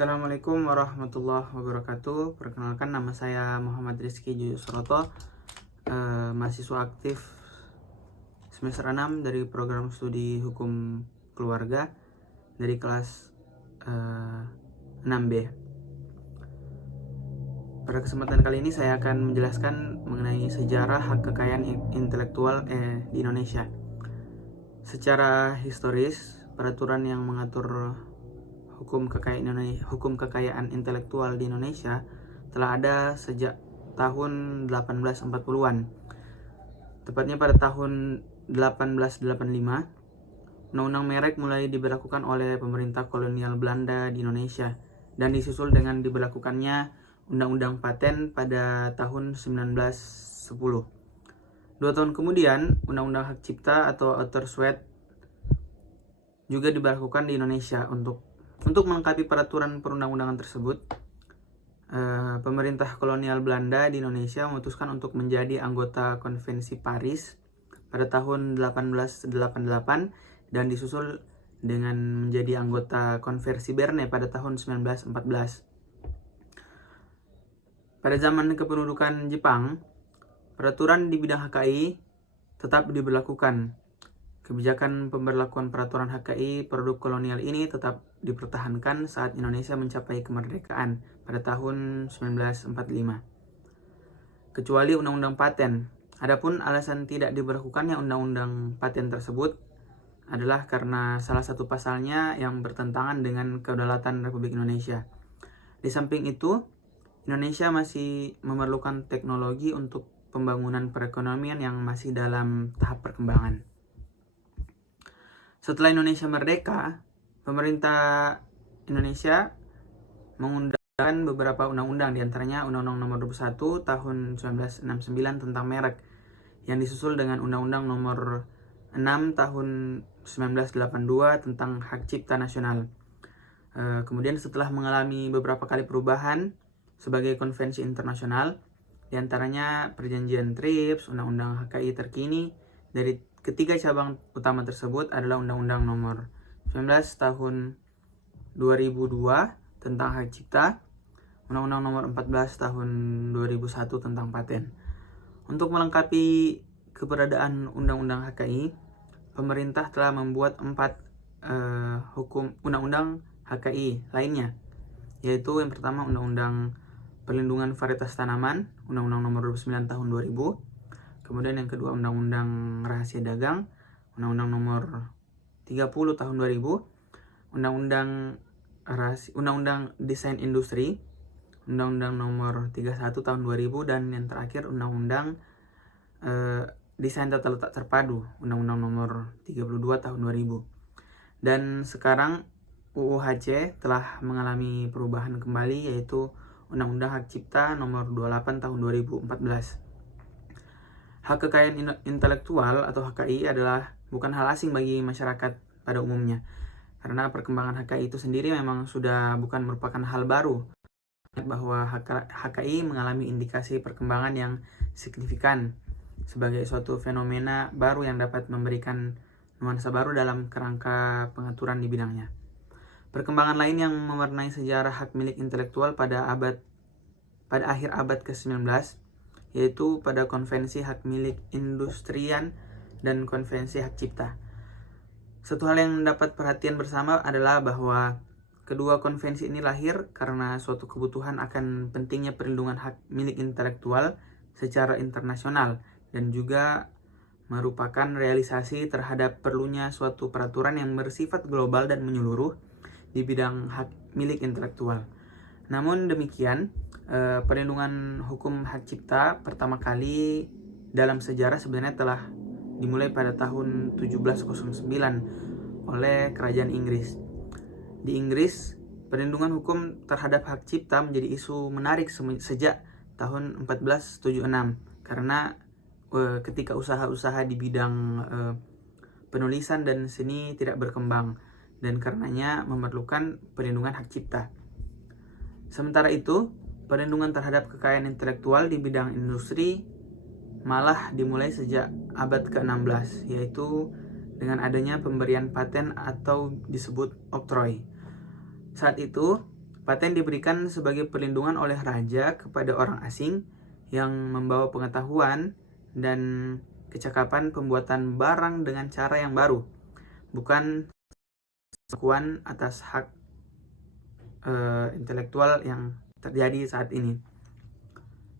Assalamualaikum warahmatullahi wabarakatuh. Perkenalkan, nama saya Muhammad Rizky Juyusroto, mahasiswa aktif semester 6 dari program studi hukum keluarga dari kelas 6B. Pada kesempatan kali ini saya akan menjelaskan mengenai sejarah hak kekayaan intelektual di Indonesia. Secara historis, peraturan yang mengatur hukum kekayaan intelektual di Indonesia telah ada sejak tahun 1840-an. Tepatnya pada tahun 1885, Undang-Undang Merek mulai diberlakukan oleh pemerintah kolonial Belanda di Indonesia dan disusul dengan diberlakukannya Undang-Undang Paten pada tahun 1910. 2 tahun kemudian, Undang-Undang Hak Cipta atau Outsourced juga diberlakukan di Indonesia. Untuk melengkapi peraturan perundang-undangan tersebut, pemerintah kolonial Belanda di Indonesia memutuskan untuk menjadi anggota Konvensi Paris pada tahun 1888 dan disusul dengan menjadi anggota Konvensi Berne pada tahun 1914. Pada zaman kependudukan Jepang, peraturan di bidang HKI tetap diberlakukan. Kebijakan pemberlakuan peraturan HKI produk kolonial ini tetap dipertahankan saat Indonesia mencapai kemerdekaan pada tahun 1945. Kecuali Undang-Undang Paten. Adapun alasan tidak diberlakukannya Undang-Undang Paten tersebut adalah karena salah satu pasalnya yang bertentangan dengan kedaulatan Republik Indonesia. Di samping itu, Indonesia masih memerlukan teknologi untuk pembangunan perekonomian yang masih dalam tahap perkembangan. Setelah Indonesia merdeka, pemerintah Indonesia mengundangkan beberapa undang-undang, diantaranya Undang-Undang Nomor 21 Tahun 1969 tentang merek, yang disusul dengan Undang-Undang Nomor 6 Tahun 1982 tentang Hak Cipta Nasional. Kemudian setelah mengalami beberapa kali perubahan sebagai konvensi internasional, diantaranya Perjanjian TRIPS, Undang-Undang HKI terkini, dari ketiga cabang utama tersebut adalah Undang-Undang Nomor 19 Tahun 2002 tentang Hak Cipta, Undang-Undang Nomor 14 Tahun 2001 tentang Paten. Untuk melengkapi keberadaan Undang-Undang HKI, pemerintah telah membuat 4 undang-undang HKI lainnya, yaitu yang pertama Undang-Undang Perlindungan Varietas Tanaman, Undang-Undang Nomor 29 Tahun 2000. Kemudian yang kedua Undang-Undang Rahasia Dagang, Undang-Undang Nomor 30 Tahun 2000, Undang-Undang Desain Industri, Undang-Undang Nomor 31 Tahun 2000, dan yang terakhir Undang-Undang Desain Tata Letak Terpadu, Undang-Undang Nomor 32 Tahun 2000. Dan sekarang UU-HC telah mengalami perubahan kembali, yaitu Undang-Undang Hak Cipta Nomor 28 Tahun 2014. Hak kekayaan intelektual atau HKI adalah bukan hal asing bagi masyarakat pada umumnya, karena perkembangan HKI itu sendiri memang sudah bukan merupakan hal baru, bahwa HKI mengalami indikasi perkembangan yang signifikan sebagai suatu fenomena baru yang dapat memberikan nuansa baru dalam kerangka pengaturan di bidangnya. Perkembangan lain yang mewarnai sejarah hak milik intelektual pada akhir abad ke-19, yaitu pada Konvensi Hak Milik Industrian dan Konvensi Hak Cipta. Satu hal yang mendapat perhatian bersama adalah bahwa kedua konvensi ini lahir karena suatu kebutuhan akan pentingnya perlindungan hak milik intelektual secara internasional, dan juga merupakan realisasi terhadap perlunya suatu peraturan yang bersifat global dan menyeluruh di bidang hak milik intelektual. Namun demikian, perlindungan hukum hak cipta pertama kali dalam sejarah sebenarnya telah dimulai pada tahun 1709 oleh Kerajaan Inggris. Di Inggris, perlindungan hukum terhadap hak cipta menjadi isu menarik sejak tahun 1476, karena ketika usaha-usaha di bidang penulisan dan seni tidak berkembang, dan karenanya memerlukan perlindungan hak cipta. Sementara itu, perlindungan terhadap kekayaan intelektual di bidang industri malah dimulai sejak abad ke-16, yaitu dengan adanya pemberian paten atau disebut oktroi. Saat itu, Paten diberikan sebagai perlindungan oleh raja kepada orang asing yang membawa pengetahuan dan kecakapan pembuatan barang dengan cara yang baru, bukan pengakuan atas hak intelektual yang terjadi saat ini.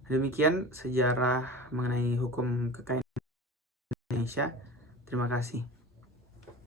Demikian sejarah mengenai hukum kekayaan Indonesia. Terima kasih.